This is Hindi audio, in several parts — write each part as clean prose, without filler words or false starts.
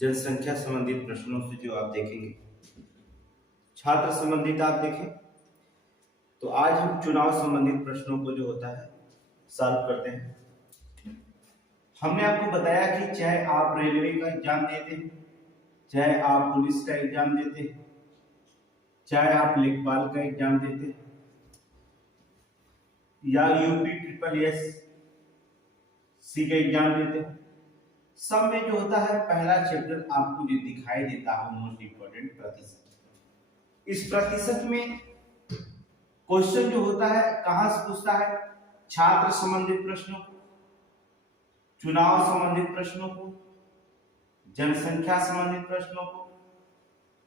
जनसंख्या संबंधित प्रश्नों से जो आप देखेंगे, छात्र संबंधित आप देखें तो आज हम चुनाव संबंधित प्रश्नों को जो होता है सॉल्व करते हैं। हमने आपको बताया कि चाहे आप रेलवे का एग्जाम देते हैं, चाहे आप पुलिस का एग्जाम देते हैं, चाहे आप लेखपाल का एग्जाम देते हैं या UPSSC का एग्जाम देते हैं, सब में जो होता है पहला चैप्टर आपको जो दिखाई देता है मोस्ट इंपोर्टेंट प्रतिशत। इस प्रतिशत में क्वेश्चन जो होता है कहां से पूछता है? छात्र संबंधित प्रश्नों को, चुनाव संबंधित प्रश्नों को, जनसंख्या संबंधित प्रश्नों को,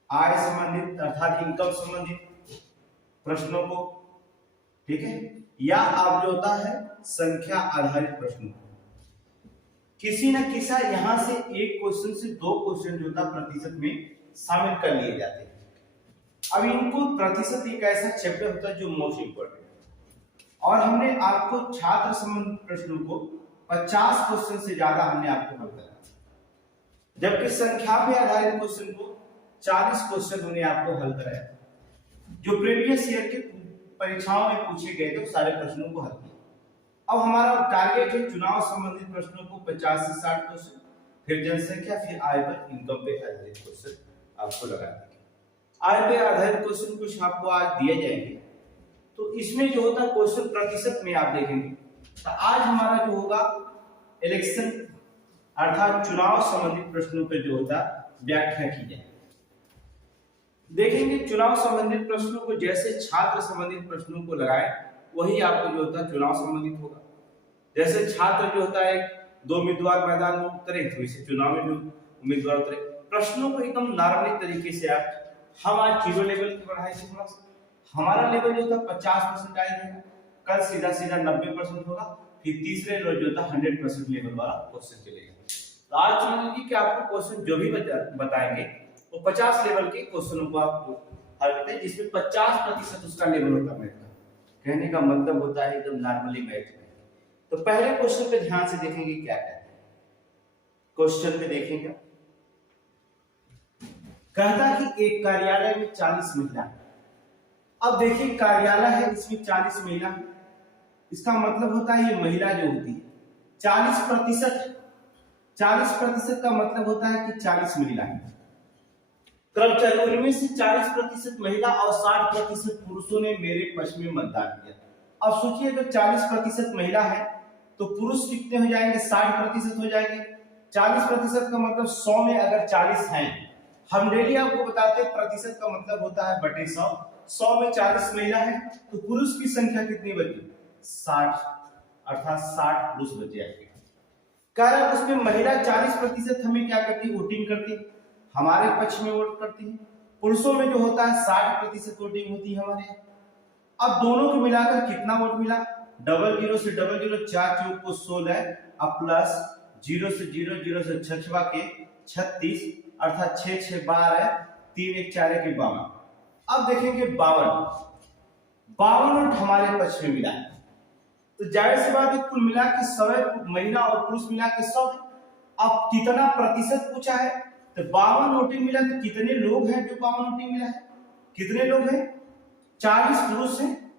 आय संबंधित अर्थात इनकम संबंधित प्रश्नों को, ठीक है, या आप जो होता है संख्या आधारित प्रश्नों को। किसी न किसी यहां से एक क्वेश्चन से दो क्वेश्चन जो होता प्रतिशत में शामिल कर लिए जाते हैं। अब इनको प्रतिशत एक ऐसा चैप्टर होता है जो मोस्ट इंपोर्टेंट है, और हमने आपको छात्र संबंधित प्रश्नों को 50 क्वेश्चन से ज्यादा हमने आपको हल कराया, जबकि संख्या पे आधारित क्वेश्चन को 40 क्वेश्चन हमने आपको हल कराया। जो प्रीवियस ईयर के परीक्षाओं में पूछे गए थे सारे प्रश्नों को हल किया। अब हमारा टारगेट है चुनाव संबंधित प्रश्नों को 50 से 60 क्वेश्चन, फिर जनसंख्या, फिर आय पर इनकम पे आधारित क्वेश्चन आपको लगा देंगे। आय पे आधारित क्वेश्चन कुछ आपको आज दिए जाएंगे, तो इसमें जो होता है क्वेश्चन प्रतिशत में आप देखेंगे। तो आज हमारा जो होगा इलेक्शन अर्थात चुनाव संबंधित प्रश्नों पर जो होता व्याख्या की जाएगी। देखेंगे चुनाव संबंधित प्रश्नों को जैसे छात्र संबंधित प्रश्नों को लगाए वही आपको जो होता है चुनाव संबंधित होगा। जैसे छात्र जो होता है दो उम्मीदवार मैदान में उतरे, तो इसे चुनाव में जो उम्मीदवार उतरे, प्रश्नों को एकदम नॉर्मल तरीके से आप हम आज 0 लेवल की पढ़ाई से थोड़ा सा हमारा लेवल जो होता 50% आएगा, कल सीधा 90% होगा, फिर तीसरे रोज जो होता 100% लेवल वाला क्वेश्चन चलेगा। तो आज समझ लीजिए कि आपको क्वेश्चन जो भी बताएंगे वो 50 लेवल के क्वेश्चनों को आप हल करते हैं, जिसमें 50% उसका लेवल होता है। कहने का मतलब होता है एकदम नॉर्मली बैठ में। तो पहले क्वेश्चन पे ध्यान से देखेंगे क्या कहते हैं। क्वेश्चन पे देखेंगे, कहता कि एक कार्यालय में 40 महिला है। अब देखिए कार्यालय है, इसमें 40 महिला है, इसका मतलब होता है ये महिला जो होती है 40% का मतलब होता है कि 40 महिला है। कर्मचारी उनमें से 40% महिला और 60% पुरुषों ने मेरे पक्ष में मतदान किया। अब सोचिए अगर 40% महिला है तो पुरुष कितने हो जाएंगे? 60% हो जाएंगे। 40% का मतलब 100 में अगर 40 हैं, हम डेली आपको बताते हैं प्रतिशत का मतलब होता है बटे 100। 100 में 40 महिला है तो पुरुष की संख्या कितनी बची? 60, अर्थात 60 पुरुष बच जाएंगे। कारण उसमें महिला 40% हमें क्या करती है? वोटिंग करती है, हमारे पक्ष में वोट करती है। पुरुषों में जो होता है 60% वोटिंग होती है हमारे। अब दोनों को मिलाकर कितना वोट मिला? डबल जीरो से डबल जीरो, 4 चौक को 16, अब प्लस 0 से 0, 0 से 6 के 36, अर्थात 6 6 12, 3 1 4 के 52। अब देखेंगे 52 वोट हमारे पक्ष में मिला है, तो जाहिर सी बात है कुल मिला के 100 महिला और पुरुष मिला के 100 है। अब कितना प्रतिशत पूछा है? तो 52 वोटिंग मिला, तो कितने लोग हैं जो 52 वोटिंग मिला है? कितने लोग हैं? 40 पुरुष हैं,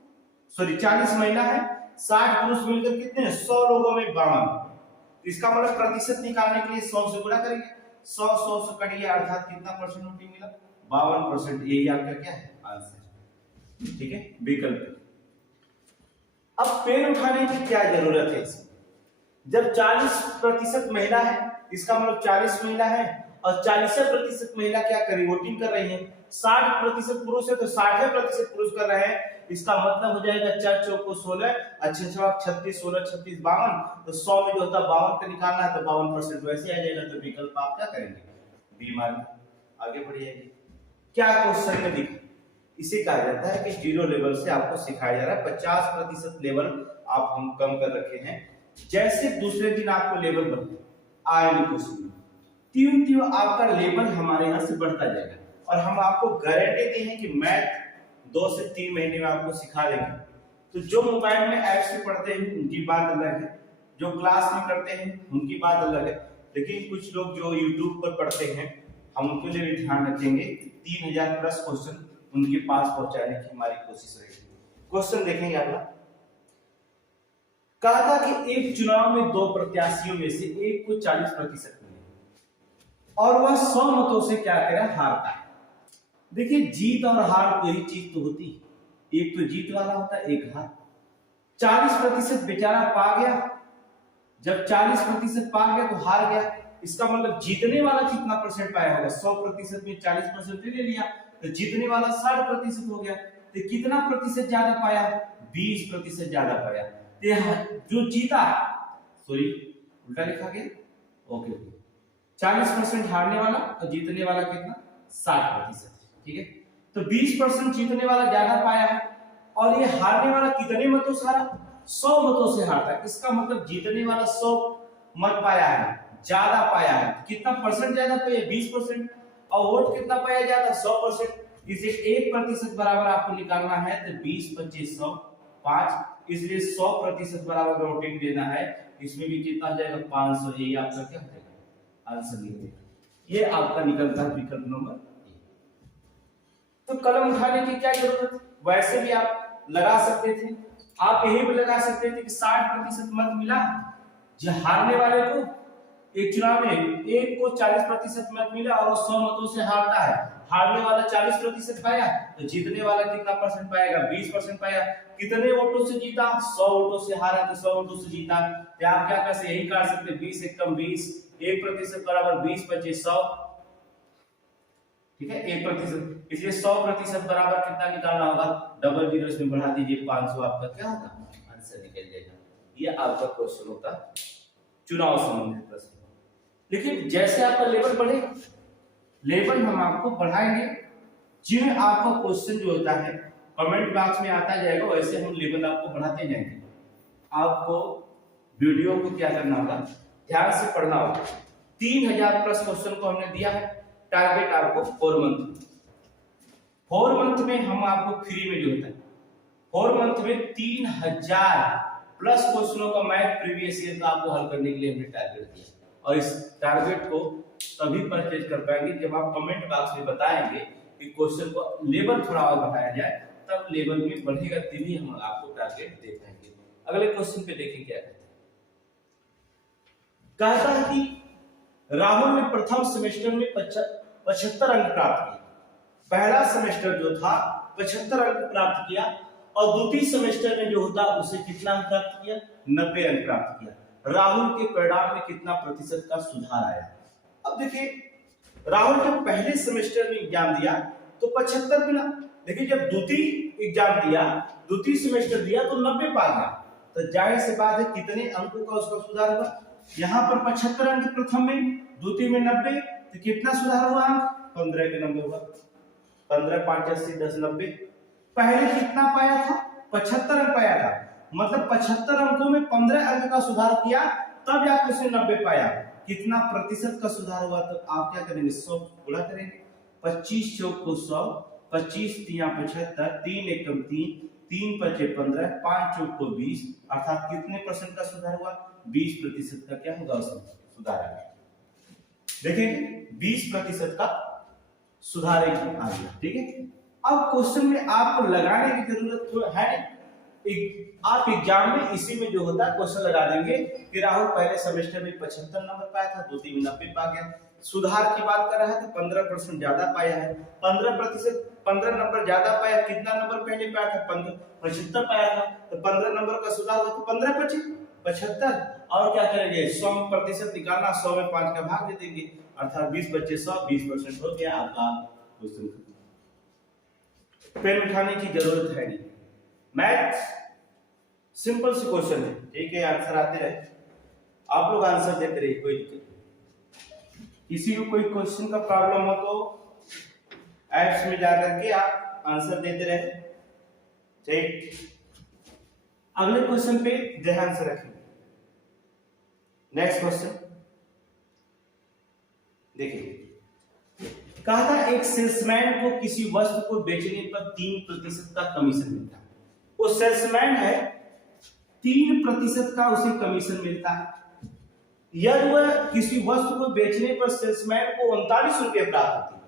सॉरी 40 महिला है, 60 पुरुष मिलकर कितने हैं? 100 लोगों में 52। इसका मतलब प्रतिशत निकालने के लिए 100 से गुणा करेंगे, 100 से कटिए, अर्थात कितना परसेंट वोटिंग मिला? 52%। यही आपका क्या है? आंसर, ठीक है, विकल्प। अब पेन उठाने की क्या जरूरत है? जब 40% महिला है, इसका मतलब 40 महिला है और 40% महिला क्या करें? वोटिंग कर रही है। 60% पुरुष है तो 60% पुरुष कर रहे हैं, इसका मतलब हो जाएगा 4 चौक को 16, 36, 16 36 52, तो 100 में जो होता 52 का निकालना है तो 52% वैसे आ जाएगा। तो विकल्प आप क्या करेंगे? B mark. आगे बढ़िए, क्या क्वेश्चन में दिखा? इसे कहा जाता है कि 0 लेवल से आपको सिखाया जा रहा है, 50% लेवल आप हम कम कर रखे हैं। जैसे दूसरे दिन आपको लेवल बढ़ते आएंगे क्वेश्चन, त्यों आपका लेवल हमारे यहाँ से बढ़ता जाएगा, और हम आपको गारंटी दी है कि मैथ 2 से 3 महीने में आपको सिखा देंगे। तो जो मोबाइल में ऐप से पढ़ते हैं उनकी बात अलग है, जो क्लास में करते हैं उनकी बात अलग है। लेकिन कुछ लोग जो यूट्यूब पर पढ़ते हैं हम उनके लिए भी ध्यान रखेंगे। 3000 प्लस क्वेश्चन उनके पास पहुंचाने की हमारी कोशिश रहेगी। क्वेश्चन देखेंगे अगला। कहा था कि एक चुनाव में 2 प्रत्याशियों में से एक को 40% मिले और वह 100 मतों से क्या करे, हारता है। देखिए जीत और हार कोई चीज तो होती है, एक तो जीत वाला होता है, एक हार। 40% बेचारा पा गया, जब 40% पा गया तो हार गया। इसका मतलब जीतने वाला कितना परसेंट पाया होगा, 100% में 40% ले लिया तो जीतने वाला 60% हो गया। तो कितना प्रतिशत ज्यादा पाया, 20% ज्यादा पाया। जो जीता, सॉरी उल्टा लिखा गया, ओके 40% हारने वाला और जीतने वाला कितना, 60%। ठीक है, तो 20% जीतने वाला ज्यादा पाया है और ये हारने वाला कितने मतों से हारा, 100 मतों से हारता है। इसका मतलब जीतने वाला 100 मत पाया है, ज्यादा पाया है। कितना परसेंट ज्यादा पाया, 20%। और वोट कितना पाया ज्यादा, 100%। इसे 1% बराबर आपको निकालना है तो 20 25 100 5, इसलिए 100% बराबर वोटिंग देना है। इसमें भी कितना हो जाएगा, 500। यही आपका क्या हो जाएगा, आंसर निकलेगा। ये आपका निकलता है विकल्प नंबर। तो कलम उठाने की क्या जरूरत है, वैसे भी आप लगा सकते थे। आप यही भी लगा सकते थे कि 60% मत मिला जो हारने वाले को, एक चुनाव में एक को 40% मत मिला और 100 मतों से हारता है। हारने वाला 40% पाया तो जीतने वाला कितना परसेंट पाएगा, 20% पाया। कितने वोटों से जीता, 100 वोटों से हारा तो 100 वोटों से जीता। तो आप क्या कर सकते, यही काट सकते, 20 एकम 20, 1% बराबर 20 25 100। ठीक है, 1%, इसलिए 100% बराबर कितना निकालना होगा, डबल जीरो इसमें बढ़ा दीजिए, 500 आपका क्या होगा, आंसर निकल जाएगा। ये आपका क्वेश्चन होता चुनाव संबंधित प्रश्न। लेकिन जैसे आपका लेवल बढ़ेगा, लेवल हम आपको बढ़ाएंगे, जिन्हें आपका क्वेश्चन जो होता है कमेंट बॉक्स में आता जाएगा, वैसे हम लेवल आपको बढ़ाते जाएंगे। आपको वीडियो को क्या करना होगा, ध्यान से पढ़ना होगा। 3000 प्लस क्वेश्चन को हमने दिया है, टारगेट आपको 4 मंथ। 4 मंथ में हम आपको फ्री में जो होता है, 4 मंथ में 3000 प्लस क्वेश्चनों का मैथ प्रीवियस ईयर का आपको हल करने के लिए हमने टारगेट दिया। और इस टारगेट को तभी परचेज कर पाएंगे जब आप कमेंट बॉक्स में बताएंगे कि क्वेश्चन को लेवल थोड़ा और बढ़ाया जाए, तब लेवल में बढ़ेगा, तभी हम आपको टारगेट दे पाएंगे। अगले क्वेश्चन पे देखें क्या कहते हैं। कहता है कि राहुल ने प्रथम सेमेस्टर में 75 अंक प्राप्त किए। पहला सेमेस्टर जो था 75 अंक प्राप्त किया और द्वितीय सेमेस्टर में जो होता उसे कितना अंक प्राप्त किया, 90 अंक प्राप्त किया। राहुल के परिणाम में कितना प्रतिशत का सुधार आया। अब देखिए राहुल जब पहले सेमेस्टर में एग्जाम दिया तो 75 मिला, लेकिन जब द्वितीय एग्जाम दिया, द्वितीय सेमेस्टर दिया तो 90 पा गया। तो जाहिर सी बात है कितने अंकों का उसका सुधार हुआ। यहाँ पर 75 अंक प्रथम में, द्वितीय में 90, तो कितना सुधार हुआ अंक, 15 के 90 हुआ। 15 5 80 10 90। पहले कितना पाया था, 75 अंक पाया था, मतलब 75 अंकों में 15 अंक का सुधार किया, तब जाकर उसे 90 पाया। कितना प्रतिशत का सुधार हुआ, तो आप क्या करेंगे, 100 गुणा करेंगे। 25 चौक को 100, 25 तिया 75, 3 एकम 3, 3 पचे 15, 5 चौक को 20, अर्थात कितने परसेंट का सुधार हुआ, 20% का क्या होगा उसमें सुधार आएगा। देखेंगे 20% का सुधार आ गया। ठीक है, अब क्वेश्चन में आपको लगाने की जरूरत तो है नहीं, आप एग्जाम में इसी में जो होता है क्वेश्चन लगा देंगे कि राहुल पहले सेमेस्टर में 75 नंबर पाया था, द्वितीय में 90 पा गया। सुधार की बात कर रहा है तो 15% ज्यादा पाया है। 15 नंबर ज्यादा पाया, कितना नंबर पहले पाया था, 75 पाया था, तो 15 नंबर का सुधार हुआ तो 15 25 75। और क्या करेंगे, 100% निकालना, 100 में 5 का भाग दे देंगे, अर्थात 20 बच्चे 100, 20% हो गया आपका क्वेश्चन। पेन उठाने की जरूरत है नहीं, मैथ सिंपल सी क्वेश्चन है। ठीक है, आंसर आते रहे, आप लोग आंसर देते रहिए, कोई दिक्कत नहीं। किसी को कोई क्वेश्चन का प्रॉब्लम हो तो ऐप्स में जाकर के आप आंसर देते रहे। ठीक, अगले क्वेश्चन पे ध्यान से रखेंगे। नेक्स्ट क्वेश्चन देखिए, कहा था एक सेल्समैन को किसी वस्तु को बेचने पर 3% का कमीशन मिलता है। वो सेल्समैन है, 3% का उसे कमीशन मिलता है। यदि वह किसी वस्तु को बेचने पर सेल्समैन को 39 रुपये प्राप्त होते हैं।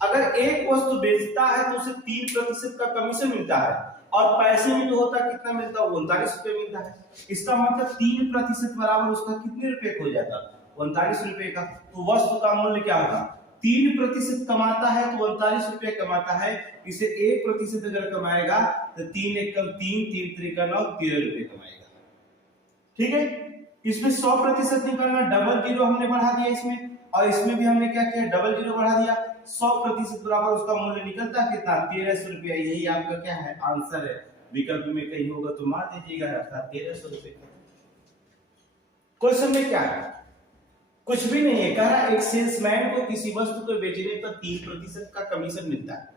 अगर एक वस्तु बेचता है तो उसे 3% का कमीशन मिलता है और पैसे में जो होता है कितना मिलता है, 39 रुपये मिलता है। इसका मतलब 3% बराबर उसका कितने रुपए हो जाता है, 39 रुपये का। तो वस्तु का मूल्य क्या होगा, 3% कमाता है तो 39 रुपये कमाता है। इसे 1% अगर कमाएगा तो 3 एकम 3, 3 त्रिका 9, 13 रुपये कमाएगा। ठीक है, इसमें 100% निकालना, डबल जीरो हमने बढ़ा दिया इसमें, और इसमें भी हमने क्या किया, डबल जीरो बढ़ा दिया। 100% बराबर उसका मूल्य निकलता है कितना, 1300 रुपया। यही आपका क्या है, आंसर है। विकल्प में कहीं होगा तो मार दीजिएगा, अर्थात 1300 रुपये। क्वेश्चन में क्या है, कुछ भी नहीं है, कह रहा एक सेल्समैन को किसी वस्तु को बेचने पर 3% का कमीशन मिलता है।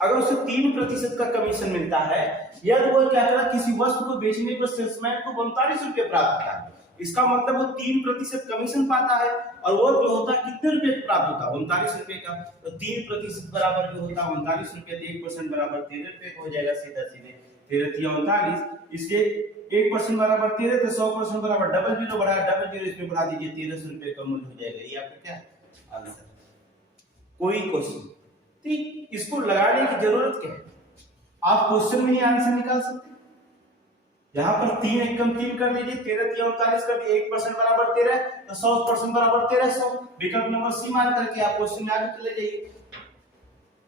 अगर उसे 3% का कमीशन मिलता है, यदि वो क्या करा, किसी वस्तु को बेचने पर सेल्समैन को 39 रुपये प्राप्त होता है। इसका मतलब वो 3% कमीशन पाता है, और वो जो होता है कितने रुपए प्राप्त होता है, 39 रुपये का। तो 3% बराबर जो होता है 39 रुपये, तो 1% बराबर 13 रुपये हो जाएगा, सीधा सीधे 13 या 39। इसके 1% बराबर 13, तो 100% बराबर डबल जीरो बढ़ा, डबल जीरो इसमें बढ़ा दीजिए, 1300 रुपये का मूल्य हो जाएगा। ये आपका क्या आंसर। कोई क्वेश्चन ठीक इसको लगाने की जरूरत क्या है, आप क्वेश्चन में ही आंसर निकाल सकते हैं। यहाँ पर 3 एकम 3 कर दीजिए, 13 या 39 कर दिए, 1% बराबर 13, तो 100% बराबर 1300। विकल्प नंबर सी मान करके आप क्वेश्चन में आगे चले जाइए।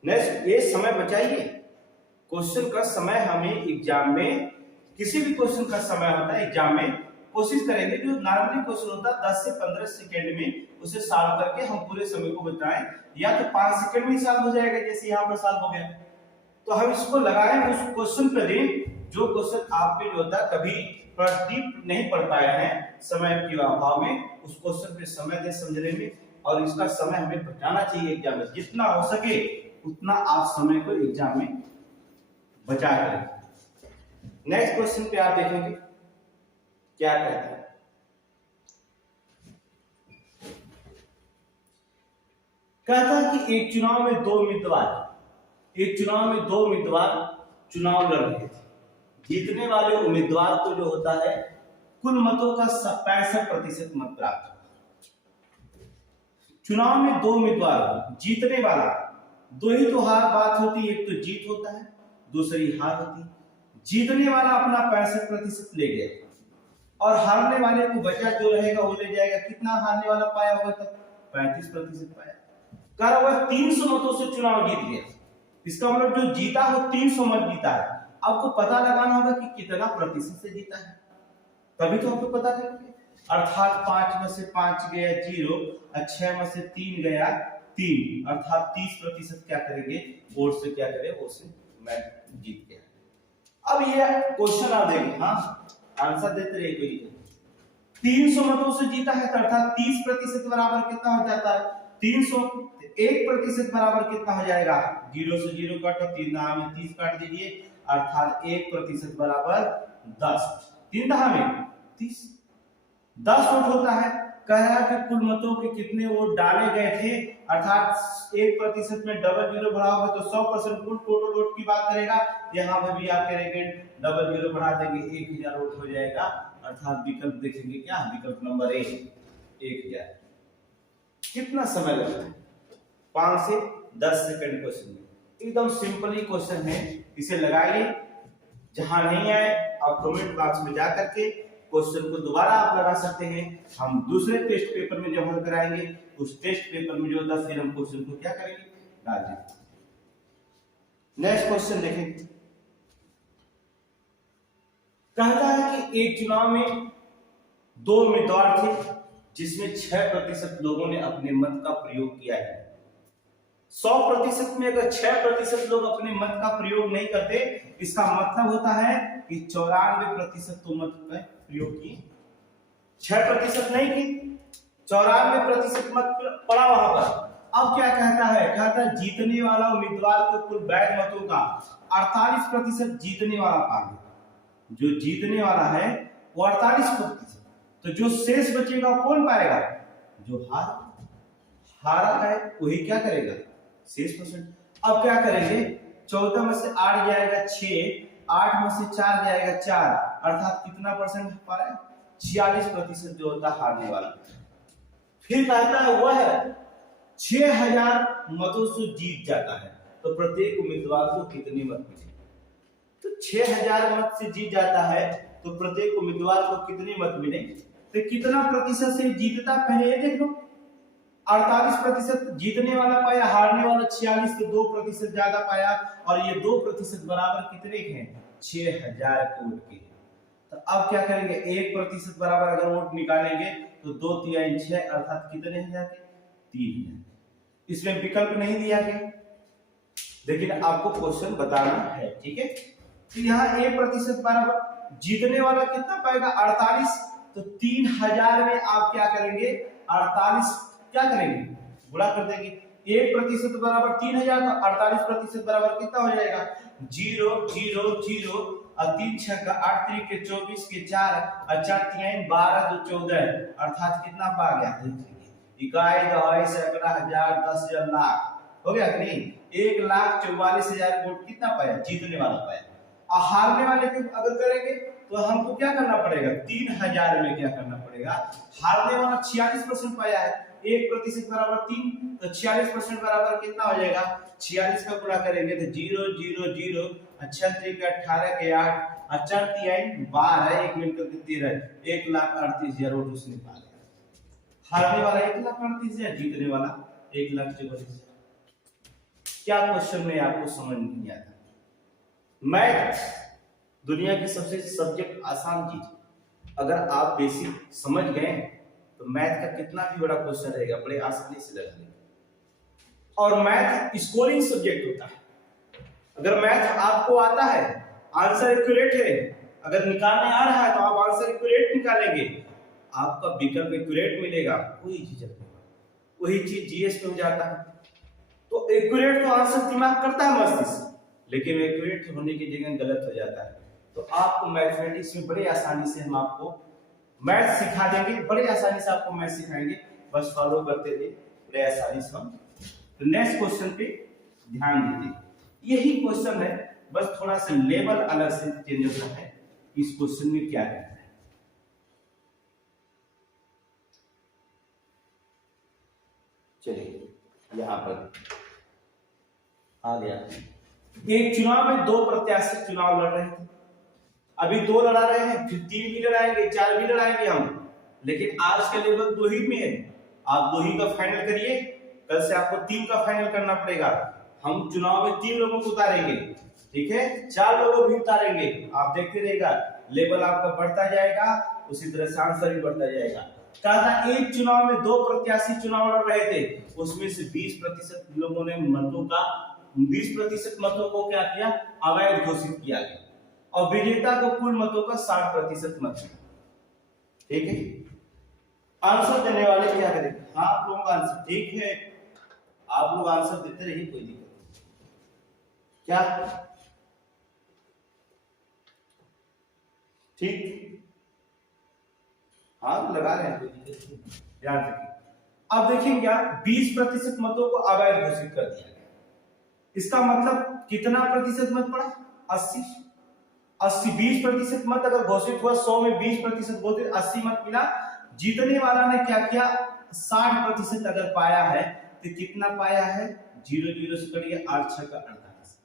नेक्स्ट, ये समय बचाइए। क्वेश्चन का समय हमें एग्जाम में, किसी भी क्वेश्चन का समय होता है एग्जाम में, कोशिश करेंगे जो नॉर्मली क्वेश्चन होता है 10 से 15 सेकंड में उसे सॉल्व करके हम पूरे समय को बताएं, या तो 5 सेकंड में ही सॉल्व हो जाएगा, जैसे यहाँ पर सॉल्व हो गया। तो हम इसको लगाएं, उस क्वेश्चन पे दें जो क्वेश्चन आपके जो होता है कभी प्रदीप नहीं पढ़ पाए हैं समय के अभाव में, उस क्वेश्चन पे समय दे समझने में, और इसका समय हमें बचाना चाहिए एग्जाम में। जितना हो सके उतना आप समय को एग्जाम में बचा करें। नेक्स्ट क्वेश्चन पे आप देखेंगे क्या कहता है। कहता है कि एक चुनाव में दो उम्मीदवार चुनाव लड़ रहे थे। जीतने वाले उम्मीदवार को जो होता है कुल मतों का 65% मत प्राप्त। चुनाव में दो उम्मीदवार, जीतने वाला, दो ही तो हार बात होती है, एक तो जीत होता है, दूसरी हार होती है। जीतने वाला अपना 65% ले गया और हारने वाले को बचा जो रहेगा वो ले जाएगा। कितना हारने वाला पाया होगा तब, 35% पाया। कर वह 300 मतों से चुनाव जीत गया। इसका मतलब जो जीता हो 300 मत जीता है। आपको पता लगाना होगा कि कितना प्रतिशत से जीता है, तभी तो आपको पता करेंगे। अर्थात 5 में से 5 गया 0, 6 में से 3 गया 3, अर्थात 30% क्या करेंगे, वोट से क्या करें, वोट से मैं जीत गया। अब ये क्वेश्चन आप देखें, हाँ आंसर देते रहिए कोई। 300 मतों से जीता है, अर्थात 30% बराबर कितना हो जाता है, 300। 1% बराबर कितना हो जाएगा, 0 से 0 काटो, 3 दहा में 30 काट दीजिए, अर्थात 1% बराबर 10। 3 दहा में 30, 10 वोट होता है। कह रहा है कि कुल मतों के कितने वोट डाले गए थे, अर्थात 1% में डबल जीरो बढ़ा होगा तो 100% कुल टोटल वोट की बात करेगा। यहाँ पर भी आप करेंगे डबल जीरो बढ़ा देंगे, 1000 वोट हो जाएगा। अर्थात विकल्प देखेंगे क्या, विकल्प नंबर 1, 1000। कितना समय लगता है, 5 से 10 सेकंड क्वेश्चन में। एकदम सिंपल ही क्वेश्चन है, इसे लगाइए। जहां नहीं आए आप कमेंट बॉक्स में जा करके क्वेश्चन को दोबारा आप लगा सकते हैं। हम दूसरे टेस्ट पेपर में जब हल कराएंगे, उस टेस्ट पेपर में जो होता फिर हम क्वेश्चन को क्या करेंगे, डाल देंगे। नेक्स्ट क्वेश्चन देखें। कहता है कि एक चुनाव में 2 उम्मीदवार थे जिसमें 6% लोगों ने अपने मत का प्रयोग किया है। 100% में अगर 6% लोग अपने मत का प्रयोग नहीं करते, इसका मतलब होता है कि 94% तो मत का प्रयोग किए, 6% नहीं की, 94% मत पड़ा वहां पर। अब क्या कहता है, कहता है जीतने वाला उम्मीदवार को कुल वैध मतों का 48% जीतने वाला पा गया। जो जीतने वाला है वो 48%, तो जो शेष बचेगा कौन पाएगा, जो हारा है वही क्या करेगा, शेष परसेंट। अब क्या करेंगे, 14 में से 8 जाएगा 6, 8 में से 4 जाएगा 4, अर्थात कितना परसेंट पा रहा है, 46% जो होता है हारने वाला। फिर कहता है वह 6000 मतों से जीत जाता है तो प्रत्येक उम्मीदवार को कितने मत मिले। तो 6000 मत से जीत जाता है तो प्रत्येक उम्मीदवार को कितने मत मिले, तो कितना प्रतिशत से जीतता पहले ये देख लो। 48% जीतने वाला पाया, हारने वाला 46 से 2% ज्यादा पाया, और ये 2% बराबर कितने के हैं, 6000 वोट के। तो अब क्या करेंगे, 1% बराबर अगर वोट निकालेंगे तो 2 3 6 अर्थात कितने हजार के, 3000। इसमें विकल्प नहीं दिया गया, लेकिन आपको क्वेश्चन बताना है, ठीक है। तो यहाँ 1% बराबर जीतने वाला कितना पाएगा, 48। तो 3000 में आप क्या करेंगे, 48 क्या करेंगे, गुणा कर देंगे। 1% बराबर 3000, तो 48% बराबर कितना हो जाएगा, 0 0 0 और 3 6 का 8 3 के 24 के 4 और 4 3 12 2 14 अर्थात कितना पा गया, इकाई दहाई सैकड़ा हजार 10,000 लाख हो गया कि नहीं। 1,44,000 वोट कितना पाया, जीतने वाला पाया। और हारने वाले की अगर करेंगे तो हमको क्या करना पड़ेगा, 3000 में क्या करना पड़ेगा, हारने वाला 46% पाया है, 1% बराबर 3, तो 46% बराबर कितना हो जाएगा, 46 का गुणा करेंगे तो 0 0 0 अच्छा 3 के 18 के 8 अच्छा 3 12 1 मिलकर के 13 1,38,000 वोट उसने पा लिया। हारने वाला 1,38,000, जीतने वाला 1,44,000। क्या क्वेश्चन में आपको समझ नहीं आता। मैथ दुनिया की सबसे सब्जेक्ट आसान चीज, अगर आप बेसिक समझ गए तो मैथ का कितना भी बड़ा क्वेश्चन रहेगा बड़े आसानी से लगा लेंगे। और मैथ स्कोरिंग सब्जेक्ट होता है, अगर मैथ आपको आता है, आंसर एक्यूरेट है, अगर निकालने आ रहा है तो आप आंसर एक्यूरेट निकालेंगे, आपका विकल्प एक्यूरेट मिलेगा, कोई झिझक नहीं। वही चीज जीएस में हो जाता है, तो एक्यूरेट तो आंसर दिमाग करता है मस्तिष्क, लेकिन एक्यूरेट होने की जगह गलत हो जाता है। तो आपको मैथमेटिक्स में बड़े आसानी से हम आपको मैथ सिखा देंगे, बड़े आसानी से आपको मैथ सिखाएंगे, बस फॉलो करते रहिए, बड़े आसानी से हम। तो नेक्स्ट क्वेश्चन पे ध्यान दीजिए, यही क्वेश्चन है, बस थोड़ा सा लेवल अलग से चेंज होता है। इस क्वेश्चन में क्या कहना है, चलिए यहां पर आ गया। एक चुनाव में 2 प्रत्याशी चुनाव लड़ रहे थे, अभी 2 लड़ा रहे हैं, फिर 3 भी लड़ाएंगे, 4 भी लड़ाएंगे हम, लेकिन आज का लेवल 2 ही में है। आप 2 ही का फाइनल करिए, कल से आपको 3 का फाइनल करना पड़ेगा। हम चुनाव में 3 लोगों को उतारेंगे, ठीक है, 4 लोगों भी उतारेंगे, आप देखते रहिएगा, लेवल आपका बढ़ता जाएगा, उसी तरह से आंसर भी बढ़ता जाएगा। कहा था एक चुनाव में 2 प्रत्याशी चुनाव लड़ रहे थे, उसमें से 20% लोगों ने मतों का 20% मतों को क्या किया, अवैध घोषित किया गया, और विजेता को कुल मतों का 60% मत मिला, ठीक है। आंसर देने वाले क्या करेंगे, हाँ आप लोगों का आंसर ठीक है, आप लोग आंसर देते रहिए, कोई दिक्कत नहीं। क्या ठीक, हाँ लगा रहे हैं, कोई दिक्कत नहीं, ध्यान रखिए। अब देखिए क्या 20% मतों को अवैध घोषित कर दिया गया, इसका मतलब कितना प्रतिशत मत पड़ा, 80 20% मत अगर घोषित हुआ, 100 में 20% घोषित, 80 मत मिला। जीतने वाला ने क्या किया, 60% अगर पाया है तो कितना पाया है, 0 0 से करिए 8 6 का 48।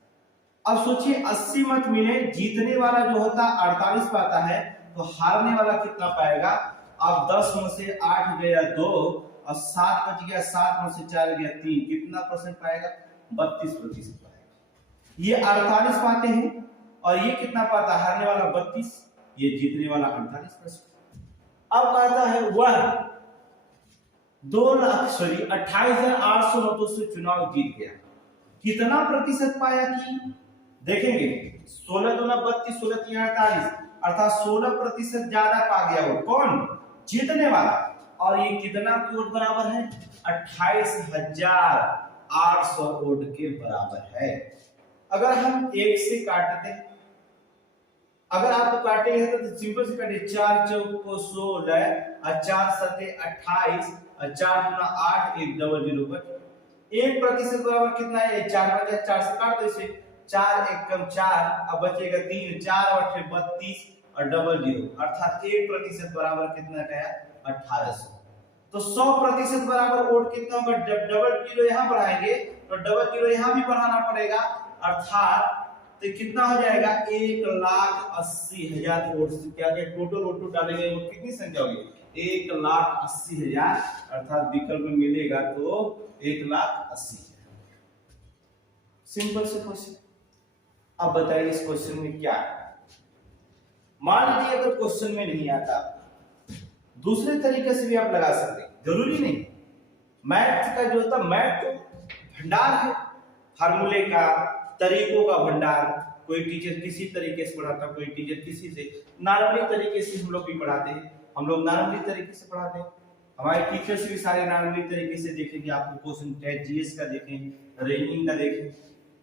अब सोचिए 80 मत मिले, जीतने वाला जो होता 48 पाता है, तो हारने वाला कितना पाएगा। अब 10 में से 8 गया 2 और 7 बच गया, 7 में से 4 गया 3, कितना परसेंट पाएगा, 32% पाएगा। ये 48 पाते हैं और ये कितना पाता, हारने वाला 32, ये जीतने वाला 48%। अब कहता है वह 28,800 मतों से चुनाव जीत गया, कितना प्रतिशत पाया कि देखेंगे, 16 दूना 32 16 3 48 अर्थात 16% ज्यादा पा गया वो कौन, जीतने वाला। और ये कितना वोट बराबर है, 28,800 वोट के बराबर है। अगर हम 1 से काटते हैं, अगर आपको काटे हैं तो सिंपल से काटिए, 4 चौको 16 और 4 सते 28 और 4 गुना 8 1 डबल 0 पर 1% बराबर कितना है, 4 बचा, 4 से काट दो इसे, 4 1 कम 4, अब बचेगा 3, 4 और 32 और डबल जीरो अर्थात 1% बराबर कितना गया 1800। तो 100% बराबर वोट कितना होगा, जब डबल जीरो यहाँ बढ़ाएंगे तो डबल जीरो यहाँ भी बढ़ाना पड़ेगा, अर्थात तो कितना हो जाएगा 1,80,000 वोट। क्या क्या टोटल वोट डालेंगे वो कितनी संख्या होगी 1,80,000, अर्थात विकल्प में मिलेगा तो 1,80,000। सिंपल से क्वेश्चन। अब बताइए इस क्वेश्चन में क्या है। मान लीजिए अगर क्वेश्चन में नहीं आता, दूसरे तरीके से भी आप लगा सकते हैं, जरूरी नहीं। मैथ का जो होता है, मैथ तो भंडार है फार्मूले का, तरीकों का भंडार। कोई टीचर किसी तरीके से पढ़ाता, कोई टीचर किसी से, नॉर्मली तरीके से हम लोग भी पढ़ाते हैं। हम लोग नॉर्मली तरीके से पढ़ाते हैं, हमारे टीचर्स भी सारे नॉर्मली तरीके से देखेंगे। आपको क्वेश्चन टेस्ट जीएस का देखें, रीजनिंग का देखें,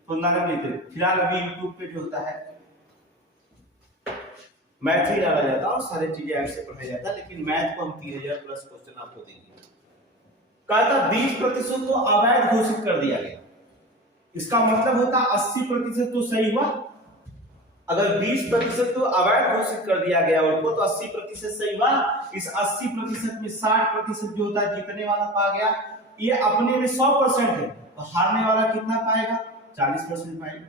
तो नॉर्मली तरीके। फिलहाल अभी यूट्यूब पे जो होता है मैथ ही डाला जाता है और सारी चीजें ऐसे पढ़ाया जाता है, लेकिन मैथ को हम 3000 प्लस क्वेश्चन आपको देंगे। कहा था 20% को अवैध घोषित कर दिया गया, इसका मतलब होता 80% तो सही हुआ। अगर 20% को अवैध घोषित कर दिया गया और तो 80% सही हुआ। इस 80% में 60% जो होता है जीतने वाला पा गया। ये अपने में 100% है, तो हारने वाला कितना पाएगा 40% पाएगा।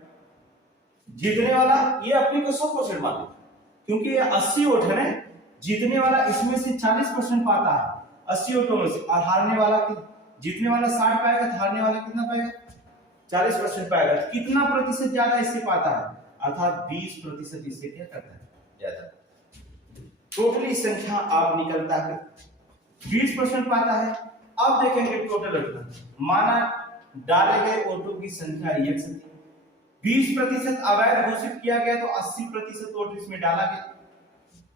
जीतने वाला ये अपने को 100% माने, क्योंकि ये 80 वोट है ना, जीतने वाला इसमें से 40% पाता है 80 वोटों में से, और हारने वाला जीतने वाला 60 पाएगा, तो हारने वाला कितना पाएगा 40% पाएगा। तो कितना प्रतिशत ज्यादा इससे पाता है, अर्थात 20% इससे क्या करता है ज्यादा। टोटली संख्या आप निकलता है 20% पाता है। अब देखेंगे टोटल माना डाले गए वोटों की संख्या x थी, 20% अवैध घोषित किया गया तो 80% वोट इसमें डाला गया,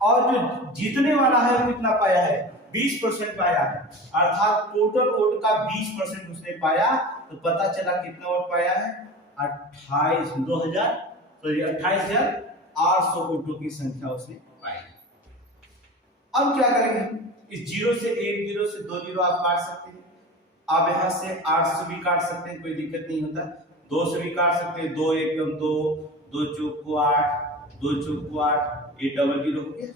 और जो जीतने वाला है वो कितना पाया है 20% पाया है, अर्थात टोटल वोट का 20% उसने पाया। तो पता चला कितना वोट पाया है 28,800 वोटों की संख्या उसने पाई। अब क्या करेंगे, इस जीरो से 1 जीरो से 2 जीरो आप काट सकते हैं, आप यहां से 8 से भी काट सकते हैं, कोई दिक्कत नहीं होता। 2 से भी काट सकते हैं, 2 एकम 2, 2 चौको 8, 2 चौको 8, ये डबल जीरो हो गया।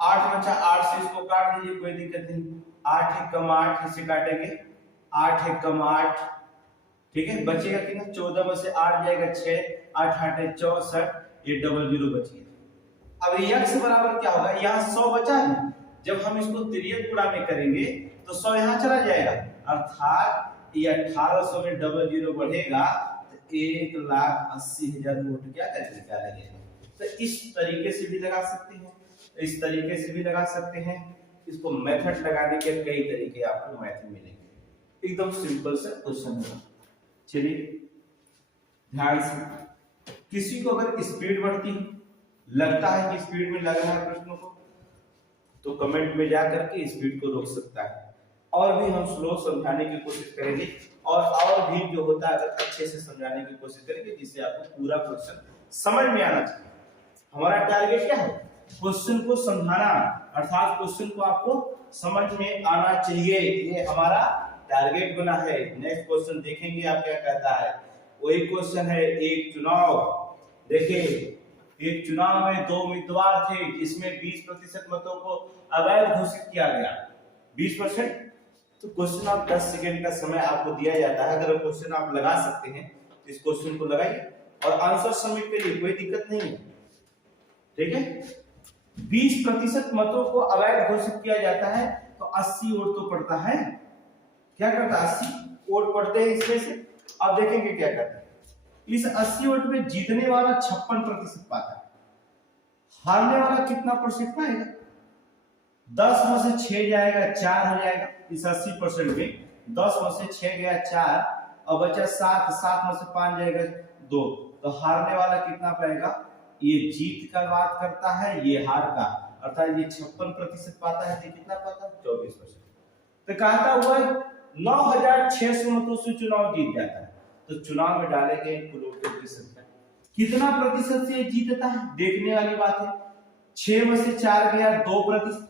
8 बचा, 8 से इसको काट दीजिए, कोई दिक्कत नहीं। 8 एकम 8 इसे काटेंगे, 8 एकम 8, ठीक है। बचेगा कितना 14 में से 8 जाएगा 6, 8 8 64, ये डबल जीरो बच गया। अब x बराबर क्या होगा, यहाँ 100 बचा है, जब हम इसको तिर्यक गुणा में करेंगे तो 100 यहाँ चला जाएगा, अर्थात ये 1800 में डबल जीरो बढ़ेगा तो 1,80,000 वोट क्या करेंगे निकालेंगे। तो इस तरीके से भी लगा सकते हैं, इस तरीके से भी लगा सकते हैं। इसको मेथड लगाने के कई तरीके आपको मैथ में मिलेंगे, एकदम सिंपल सा क्वेश्चन है। चलिए ध्यान से, किसी को अगर स्पीड बढ़ती है, लगता है कि स्पीड में लग रहा है प्रश्नों को, तो कमेंट में जा करके स्पीड को रोक सकता है, और भी हम स्लो समझाने की कोशिश करेंगे, और भी जो होता है अगर अच्छे से समझाने की कोशिश करेंगे, जिससे आपको पूरा क्वेश्चन समझ में आना चाहिए। हमारा टारगेट क्या है, क्वेश्चन को समझाना, अर्थात क्वेश्चन को आपको समझ में आना चाहिए, ये हमारा टारगेट बना है। नेक्स्ट क्वेश्चन देखेंगे आप क्या कहता है। वही क्वेश्चन है, एक चुनाव, देखिए एक चुनाव में 2 उम्मीदवार थे, जिसमें 20% मतों को अवैध घोषित किया गया। 20%, तो क्वेश्चन आप 10 सेकंड का समय आपको दिया जाता है। अगर क्वेश्चन आप लगा सकते हैं तो इस क्वेश्चन को लगाइए और आंसर सबमिट करिए, कोई दिक्कत नहीं है, ठीक है। 20% मतों को अवैध घोषित किया जाता है तो 80 वोट तो पड़ता है, क्या करता है 80 वोट पड़ते हैं इसमें से। अब देखेंगे क्या करता है, इस 80 वोट में जीतने वाला 56% पाता है, हारने वाला कितना परसेंट पाएगा, 10 में से 6 जाएगा 4 हो जाएगा। इस 80% में 10 में से 6 गया 4, और बचा 7, 7 में से 5 जाएगा 2, तो हारने वाला कितना पाएगा, ये जीत का बात करता है, ये हार का, अर्थात ये 56% पाता है, तो कितना पाता है 24%। तो कहता हुआ 9,600 मतों से चुनाव जीत जाता है। तो चुनाव में डाले गए कुल वोटों की संख्या कितना प्रतिशत से जीतता है, देखने वाली बात है। 6 में से 4 गया 2%,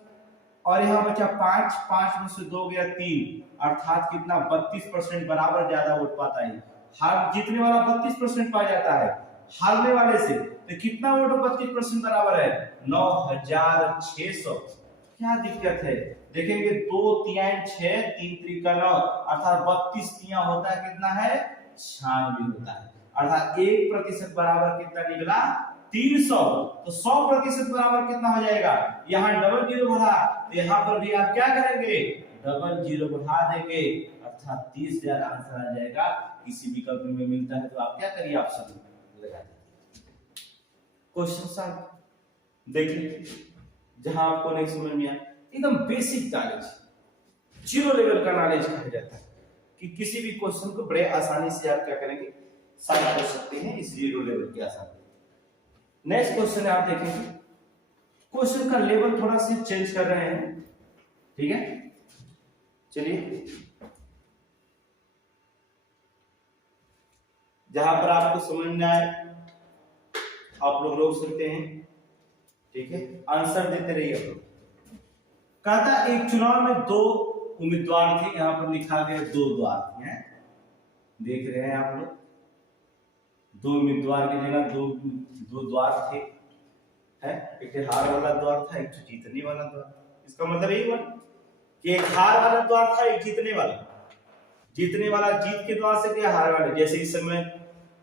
और यहाँ बचा 5, 5 में से 2 गया 3, अर्थात कितना 32% बराबर ज्यादा वोट पाता है। हार जीतने वाला 32% पा जाता है हारने वाले से, तो तो कितना वोट 32% बराबर है 9600। क्या दिक्कत है, देखेंगे 2 तिहाई 6, 3 त्रिका 9, अर्थात 32 तिया होता है कितना है 96 होता है, अर्थात 1% बराबर कितना निकला 300। तो 100% बराबर कितना हो जाएगा, यहाँ डबल जीरो बढ़ा तो यहाँ पर भी आप क्या करेंगे डबल जीरो बढ़ा देंगे, अर्थात 30,000 आंसर आ जाएगा। किसी भी कंपनी में मिलता है तो आप क्या करिए ऑप्शन लगा दीजिए। क्वेश्चन सॉल्व देखिए, जहां आपको नहीं समझ में आया एकदम बेसिक नॉलेज, जीरो लेवल का नॉलेज कहा जाता है कि किसी भी क्वेश्चन को बड़े आसानी से आप क्या करेंगे सॉल्व कर सकते हैं इस जीरो लेवल के आसानी। नेक्स्ट क्वेश्चन आप देखेंगे, क्वेश्चन का लेवल थोड़ा सा चेंज कर रहे हैं, ठीक है। चलिए, जहां पर आपको समझ में आए आप लोग रोक सकते हैं, ठीक है, आंसर देते रहिए आप लोग। कहता एक चुनाव में 2 उम्मीदवार थे, यहां पर लिखा गया 2 द्वार थे, देख रहे हैं आप लोग, 2 उम्मीदवार की जगह 2 द्वार थे, है, एक हार वाला द्वार था, एक जीतने वाला द्वार। इसका मतलब यही हुआ कि एक हार वाला द्वार था, एक जीतने वाला। जीतने वाला जीत के द्वार से क्या हार वाले, जैसे इस समय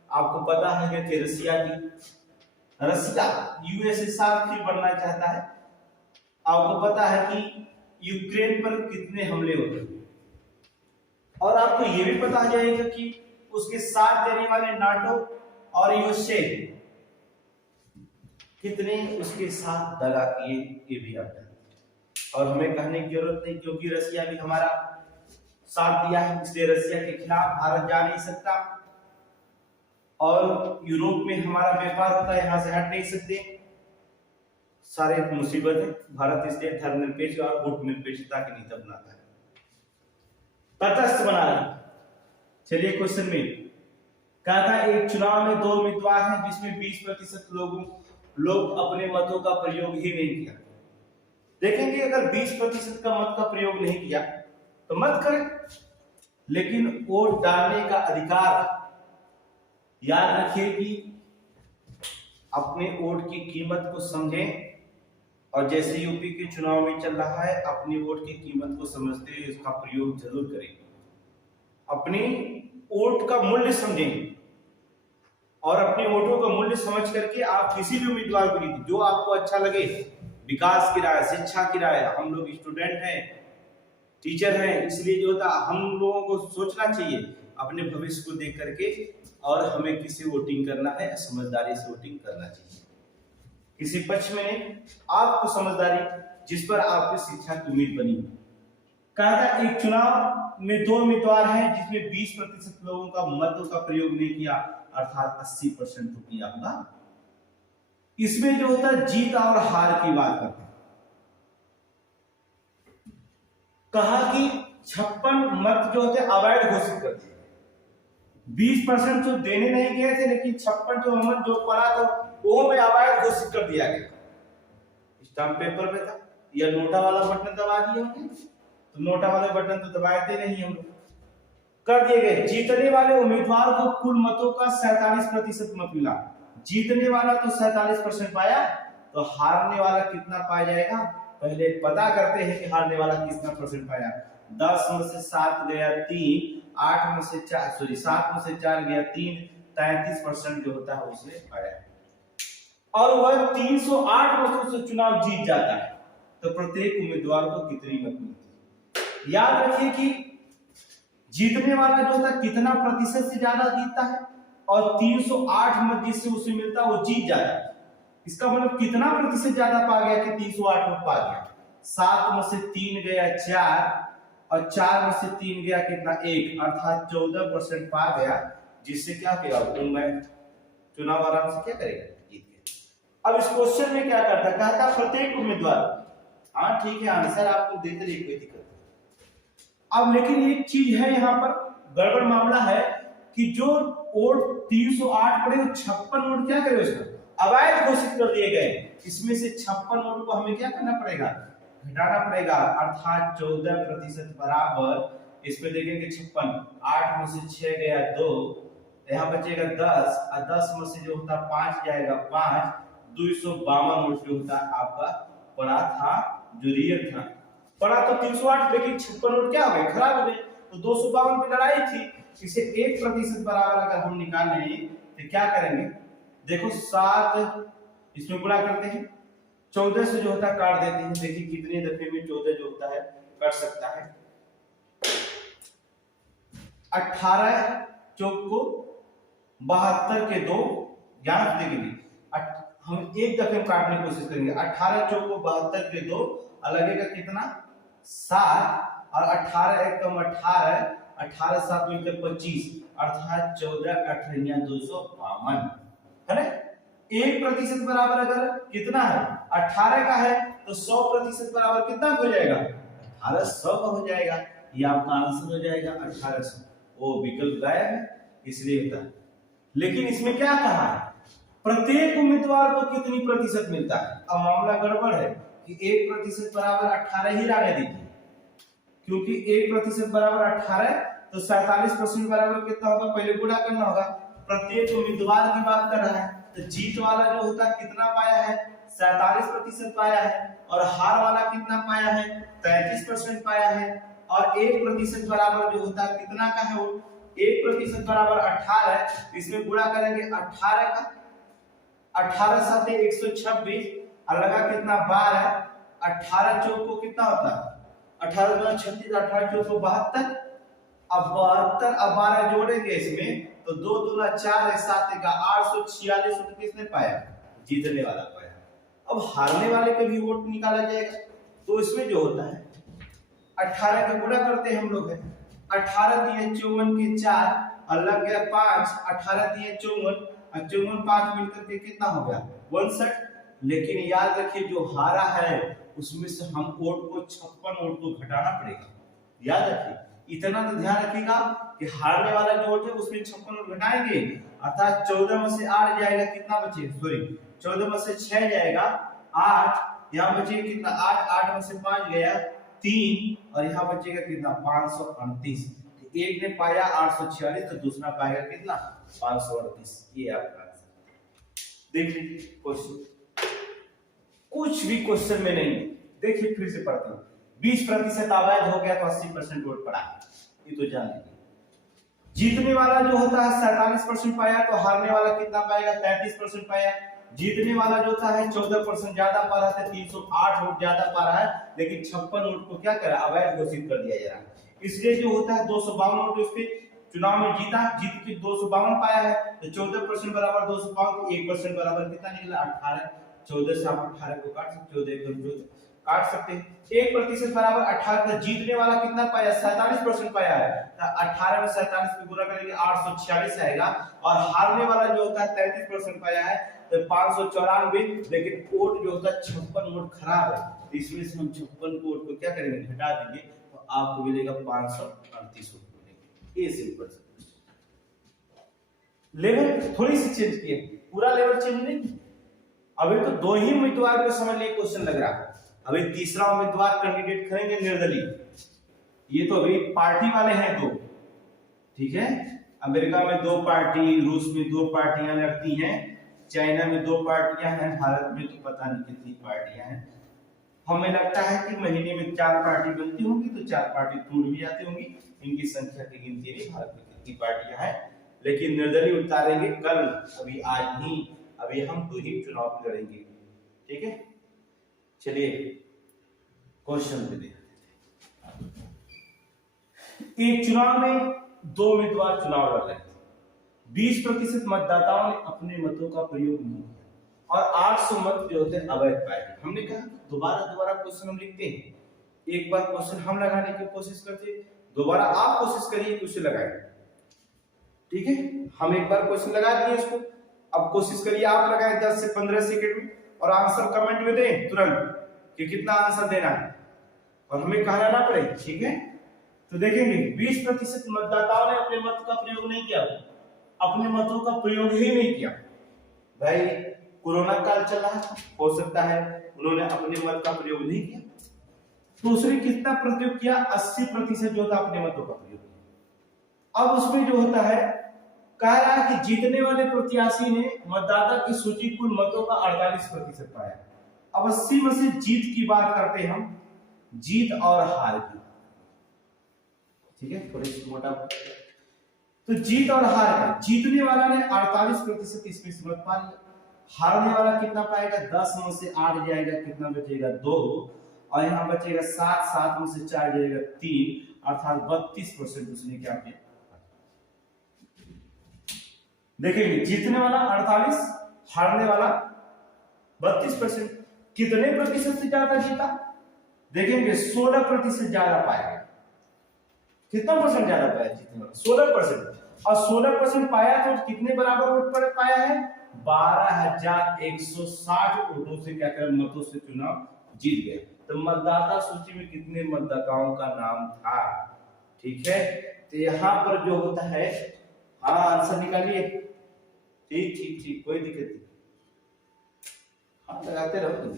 आपको पता है कि रसिया यूएसएसआर फिर बनना चाहता है। आपको पता है कि यूक्रेन पर कितने हमले होते हैं, और आपको यह भी पता जाएगा कि उसके साथ देने वाले नाटो और यूएसए कितने उसके साथ दगा किए, ये भी आप और हमें कहने की जरूरत नहीं, क्योंकि रसिया भी हमारा साथ दिया है, इसलिए रसिया के खिलाफ भारत जा नहीं सकता, और यूरोप में हमारा व्यापार होता है, यहां से हट नहीं सकते, सारे मुसीबत है। भारत इसलिए धर्मनिरपेक्ष और गुटनिरपेक्षता की नीति अपनाता है, तटस्थ बना रहा। चलिए क्वेश्चन में कहा था एक चुनाव में 2 उम्मीदवार हैं जिसमें 20% लोग अपने मतों का प्रयोग ही नहीं किया। देखेंगे अगर 20% का मत का प्रयोग नहीं किया तो मत करें, लेकिन वोट डालने का अधिकार याद रखिए कि अपने वोट की कीमत को समझें, और जैसे यूपी के चुनाव में चल रहा है अपनी वोट की कीमत को समझते हुए इसका प्रयोग जरूर करें। अपनी वोट का मूल्य समझें और अपने वोटों का मूल्य समझ करके आप किसी भी उम्मीदवार को जीतें जो आपको अच्छा लगे। विकास की राय, शिक्षा की राय, हम लोग स्टूडेंट हैं, टीचर हैं, इसलिए जो होता हम लोगों को सोचना चाहिए अपने भविष्य को देख करके, और हमें किसी वोटिंग करना है समझदारी से वोटिंग करना चाहिए, किसी पक्ष में नहीं, आपको समझदारी जिस पर आपकी शिक्षा की उम्मीद बनी। कहा था एक चुनाव में 2 उम्मीदवार हैं जिसमें 20% लोगों का मतों का प्रयोग नहीं किया, अर्थात 80% तो किया होगा। इसमें जो होता है जीत और हार की बात करते हैं। कहा कि 56 मत जो होते अवैध घोषित कर दिए, 20% जो देने नहीं गए थे, लेकिन 56 जो मत जो पड़ा था वो में अवैध घोषित कर दिया गया। स्टाम्प पेपर पे था, या नोटा वाला बटन दबा दिए होंगे, तो नोटा वाले बटन तो दबाते नहीं हम लोग, कर दिए गए। जीतने वाले उम्मीदवार को कुल मतों का 47% मत मिला, जीतने वाला तो 47% पाया, तो हारने वाला कितना पाया जाएगा पहले पता करते हैं कि हारने वाला कितना परसेंट पाया। 10 में से 7 गया 3, 8 में से 4 सॉरी 7 में से 4 गया 3, 33% जो होता है उसने पाया, और वह 308 मतों से चुनाव जीत जाता है। तो प्रत्येक उम्मीदवार को कितनी मत मिलती है, याद रखिए कि जीतने वाला जो होता है कितना प्रतिशत से ज्यादा जीतता है, और 308 मत जिससे उसे मिलता है वो जीत जाता है। इसका मतलब कितना प्रतिशत ज्यादा पा गया कि 308 मत पा गया। 7 में से 3 गया 4, और 4 में से 3 गया कितना 1, अर्थात 14% पा गया, जिससे क्या किया चुनाव आराम से क्या करेगा जीत गया। अब इस क्वेश्चन में क्या करता, कहता प्रत्येक उम्मीदवार, हाँ ठीक है आंसर आपको देते रहिए कोई दिक्कत नहीं। अब लेकिन एक चीज है यहाँ पर गड़बड़ मामला है कि जो वोट 308 पड़े 56 वोट क्या करे उसका अवैध घोषित कर दिए गए। इसमें से 56 वोट को हमें क्या करना पड़ेगा, घटाना पड़ेगा, अर्थात 14% बराबर। इसमें देखेंगे 56, 8 में से 6 गया 2, यहाँ बचेगा 10 और 10 में से जो होता है 5 जाएगा 5, 252 नोट जो होता है आपका पड़ा था, जो रियल था पड़ा तो 308, लेकिन 56 नोट क्या हो गए, खराब हो गए। तो 252 पे लड़ाई थी, इसे 1% बराबर अगर हम निकालें तो क्या करेंगे, देखो 7 इसमें गुणा करते हैं, 14 से जो होता है काट देते हैं। देखिए कितने दफे में 14 जो होता है कट सकता है। 18 चौक को 72 के 2 ज्ञान रखने के लिए हम एक दफे में काटने की कोशिश करेंगे। 18 चौक को 72 के 2 लगेगा कितना 7, और 18 एक कम 18, 18 7 मिलकर 25, अर्थात 14 18 252 है ना। 1% बराबर अगर कितना है 18 का है तो 100% बराबर कितना हो जाएगा 1800 का हो जाएगा। ये आपका आंसर हो जाएगा 1800। वो विकल्प गायब है इसलिए होता है। लेकिन इसमें क्या कहा है, प्रत्येक उम्मीदवार को कितनी प्रतिशत मिलता है। अब मामला गड़बड़ है कि 1% बराबर 18 ही रहने दीजिए, क्योंकि 1% बराबर 18 तो 47% बराबर कितना होगा, पहले गुणा करना होगा। प्रत्येक उम्मीदवार की बात कर रहा है तो जीत वाला जो होता है कितना पाया है 47% पाया है, और हार वाला कितना पाया है 33% पाया है। और 1% बराबर जो होता है कितना का है, वो 1% बराबर 18, इसमें गुणा करेंगे 18 का, 18 साथ 126 और लगा कितना 12, 18 चौक को कितना होता है 18 गुना 36, 18 चौक को 72, अब 72 अब 12 जोड़ेंगे इसमें तो 2 दूना 4 7 का 846 वोट किसने पाया, जीतने वाला पाया। अब हारने वाले के भी वोट निकाला जाएगा, तो इसमें जो होता है 18 का गुणा करते हैं हम लोग है, 18 दिए 54 के 4 और लग गया 5, 18 दिए 54 और 54 5 मिलकर के कितना हो गया 59। लेकिन याद रखिए जो हारा है उसमें से हम वोट को 56 वोट को घटाना पड़ेगा। याद रखिए, इतना तो ध्यान रखिएगा कि हारने वाला जो वोट है उसमें 56 वोट घटाएंगे, अर्थात 14 में से 8 जाएगा कितना बचे, सॉरी 14 में से 6 जाएगा 8, यहाँ बचेगा कितना 8, 8 में से 5 गया 3 और यहाँ बचेगा कितना 538। तो एक ने पाया 846 तो दूसरा पाएगा कितना 538। ये आपका आंसर। देख लीजिए क्वेश्चन, कुछ भी क्वेश्चन में नहीं। देखिए फिर से पढ़ते हैं, 20% अवैध हो गया तो 80% वोट पड़ा, ये तो जान लीजिए। जीतने वाला जो होता है 47% पाया तो हारने वाला कितना पाएगा 33% पाया। जीतने वाला जो होता है 14% ज्यादा पा रहा है, 308 वोट ज्यादा पा रहा है, लेकिन 56 वोट को क्या करा अवैध घोषित कर दिया जा रहा है। इसलिए जो होता है 252 वोट उस पे चुनाव में जीता, जीत के 252 पाया है तो 14% बराबर 252, 1% बराबर कितना निकला 18। 14 से आप 18 को काट सकते हो, 14 काट सकते हैं। 1% बराबर 18 का जीतने वाला कितना पाया 47% पाया है, तो 18 में 47 को गुणा करेंगे 846 आएगा। और हारने वाला जो होता है 33% पाया है तो 594, लेकिन वोट जो होता है 56 वोट खराब है, तो इसमें से हम 56 वोट को क्या करेंगे घटा देंगे तो आपको मिलेगा 538 वोट मिलेंगे। ये सिंपल सा लेवल थोड़ी सी चेंज किए, पूरा लेवल चेंज नहीं। अभी तो 2 ही उम्मीदवार को समझ लिए क्वेश्चन लग रहा है, अभी तीसरा उम्मीदवार कैंडिडेट करेंगे निर्दलीय। ये तो अभी पार्टी वाले हैं 2, ठीक है। अमेरिका में 2 पार्टी, रूस में 2 पार्टियां लड़ती हैं, चाइना में 2 पार्टियां हैं, भारत में तो पता नहीं कितनी पार्टियां हैं। हमें लगता है कि महीने में 4 पार्टी बनती होंगी तो 4 पार्टी टूट भी जाती होंगी, इनकी संख्या की गिनती नहीं भारत में कितनी पार्टियां हैं। लेकिन निर्दलीय उतारेंगे कल, अभी आज नहीं, अभी हम 2 ही चुनाव लड़ेंगे, ठीक है। चलिए क्वेश्चन पे देखते हैं। एक चुनाव में 2 उम्मीदवार चुनाव लड़ रहे थे, 20% मतदाताओं ने अपने मतों का प्रयोग नहीं किया और 800 मत जो होते हैं अवैध पाए गए। हमने कहा दोबारा क्वेश्चन हम लिखते हैं, एक बार क्वेश्चन हम लगाने की कोशिश करते हैं, दोबारा आप कोशिश करिए कि उसे लगाएं, ठीक है। हम एक बार क्वेश्चन लगा दिए इसको, अब कोशिश करिए आप लगाएं 10 से 15 सेकंड में और आंसर कमेंट में दें तुरंत कि कितना आंसर देना है और हमें कहना ना पड़े, ठीक है। तो देखेंगे 20% मतदाताओं ने अपने मत का प्रयोग नहीं किया, अपने मतों का प्रयोग ही नहीं किया। भाई कोरोना काल चल रहा है, हो सकता है उन्होंने अपने मत का प्रयोग नहीं किया। दूसरे कितना प्रयोग किया 80% जो था अपने मतों का प्रयोग किया। अब उसमें जो होता है कह रहा है कि जीतने वाले प्रत्याशी ने मतदाता की सूची कुल मतों का 48% पाया। अब 80 में से जीत की बात करते हैं हम, जीत और हार की, ठीक है, थोड़ी सी मोटा। तो जीत और हार का, जीतने वाला ने 48% इसमें से मत पा लिया, हारने वाला कितना पाएगा, 10 में से 8 जाएगा, कितना बचेगा 2, और यहाँ बचेगा 7, 7 में से 4 जाएगा 3, अर्थात 32% उसने क्या किया। देखिए जीतने वाला 48, हारने वाला 32%। कितने प्रतिशत से ज्यादा जीता, देखेंगे 16% ज्यादा पाएगा। कितना परसेंट ज्यादा पाया जीतने वाला, 16%। और 16% पाया तो कितने बराबर वोट पर पाया है, 12,160 वोटों से क्या कर, मतों से चुनाव जीत गया। तो मतदाता सूची में कितने मतदाताओं का नाम था, ठीक है। तो यहाँ पर जो होता है, हाँ आंसर निकालिए, ठीक ठीक ठीक, कोई दिक्कत नहीं, हाँ लगाते रहो,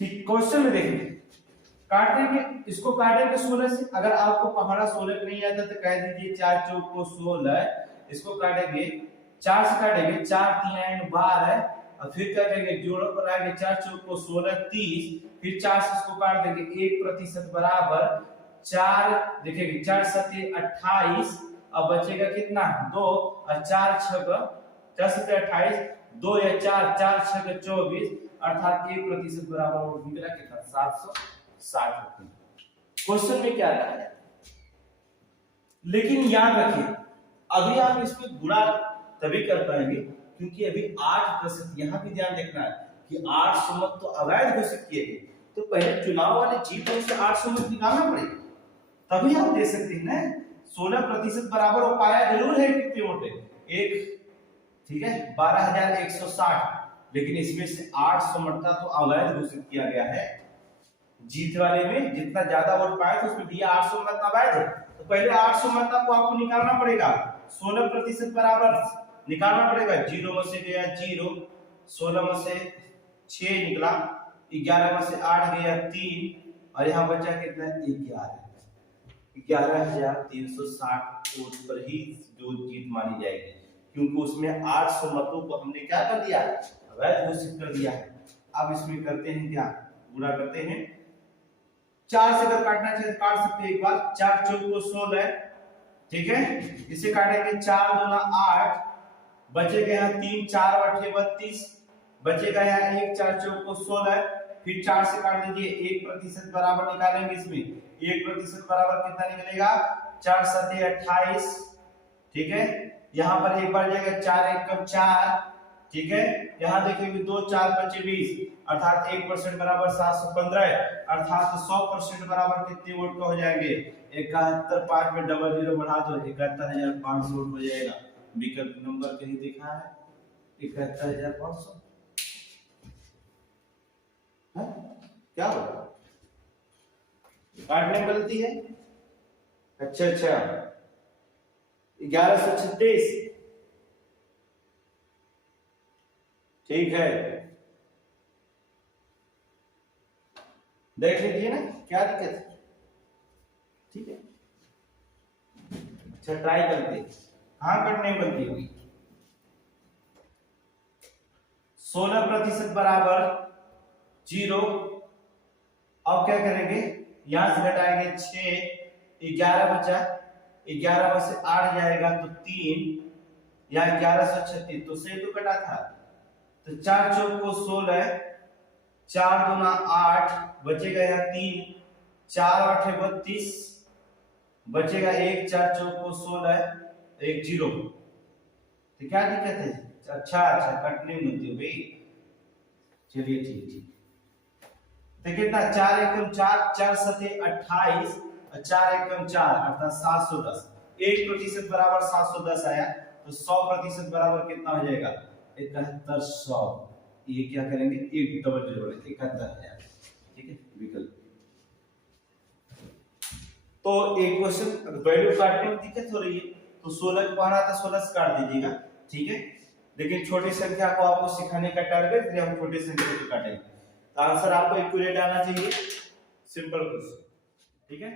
ठीक। क्वेश्चन में देखिए, काटेंगे इसको, काटेंगे 16 से। अगर आपको पहाड़ा 16 नहीं आता तो कह दीजिए 4 चौक को 16, इसको काटेंगे 4 से, काटेंगे 4 3 12, और फिर क्या करेंगे जोड़ों पर आएंगे, 4 चौक को 16 30, फिर 4 से इसको काट देंगे, 1% बराबर 4, देखेंगे 4 7 28, अब बचेगा कितना 2, और 4 6 4 7 28, 2 या 4 4 6 24, अर्थात 1% बराबर वोट निकला कितना 760। क्वेश्चन में क्या रहा है, लेकिन याद रखिए अभी आप इसमें गुणा तभी कर पाएंगे क्योंकि अभी 8%, यहां भी ध्यान देखना है कि 800 मत तो अवैध घोषित किए गए, तो पहले चुनाव वाले जीत में से 800 मत निकालना पड़ेगा, तभी आप दे सकते हैं ना। 16% बराबर वो पाया जरूर है, कितने वोट है, एक, ठीक है 12,160, लेकिन इसमें से 800 मत का तो अवैध घोषित किया गया है। जीत वाले में जितना ज्यादा वोट पाया तो उसमें दिया 800 मत अवैध है, तो पहले 800 मत को आपको निकालना पड़ेगा। 16% बराबर निकालना पड़ेगा, 0 में से गया 0, 16 में से 6 निकला, 11 में से 8 गया 3, और यहाँ बचा कितना 11,360 वोट पर ही जो जीत मानी जाएगी, क्योंकि उसमें 800 मतों को हमने क्या कर दिया, अवैध घोषित कर दिया है। अब इसमें करते हैं क्या, गुणा करते हैं, 4 से अगर काटना चाहिए तो काट सकते हैं एक बार, 4 चौक को 16, ठीक है, इसे काटेंगे 4 दूना 8, बचेगा यहाँ 3 4 8 32, बचेगा यहाँ 1 4 चौक को 16, फिर 4 से काट दीजिए, 1% बराबर निकालेंगे, इसमें 1% बराबर कितना निकलेगा, 4 7 28, ठीक है, यहाँ पर एक बार जाएगा 4 1 4, ठीक है, यहाँ देखेंगे 2 4 5 20, अर्थात 1% बराबर 715, अर्थात 100% बराबर कितने वोट का हो जाएंगे, 71, 5 में डबल 0 बढ़ा दो, 71,500 वोट हो जाएगा। विकल्प नंबर कहीं देखा है 71,500, क्या होगा, काटने में गलती है, अच्छा 1136, ठीक है, देख लीजिए ना क्या दिक्कत है, ठीक है, अच्छा ट्राई करते हैं, हाँ कटने में गलती होगी। 16% बराबर 0, अब क्या करेंगे, यहां से घटाएंगे 6, 11 बचा, 11 में से 8 जाएगा तो 3, या 1136, तो से तो कटा था, तो 4 चौक को 16, 4 दूना 8, बचेगा यहाँ 3, 4 8 32, बचेगा 1, 4 चौक को 16, 1 0, तो क्या दिक्कत है, अच्छा कटने में होती है भाई, चलिए ठीक, तो कितना 4 एकम 4, 4 7 28, और 4 एकम 4, अर्थात 710, 1% बराबर 710 आया, तो 100% बराबर कितना हो जाएगा, 7100, ये क्या करेंगे, एक डबल 0 71,000, ठीक है, विकल्प। तो एक क्वेश्चन वैल्यू काटने में दिक्कत हो रही है, तो 16 को पढ़ा था 16 से काट दीजिएगा, ठीक है, लेकिन छोटी संख्या को आपको सिखाने का टारगेट, इसलिए हम छोटी संख्या को काटेंगे, तो आंसर आपको एक्यूरेट आना चाहिए, सिंपल क्वेश्चन, ठीक है।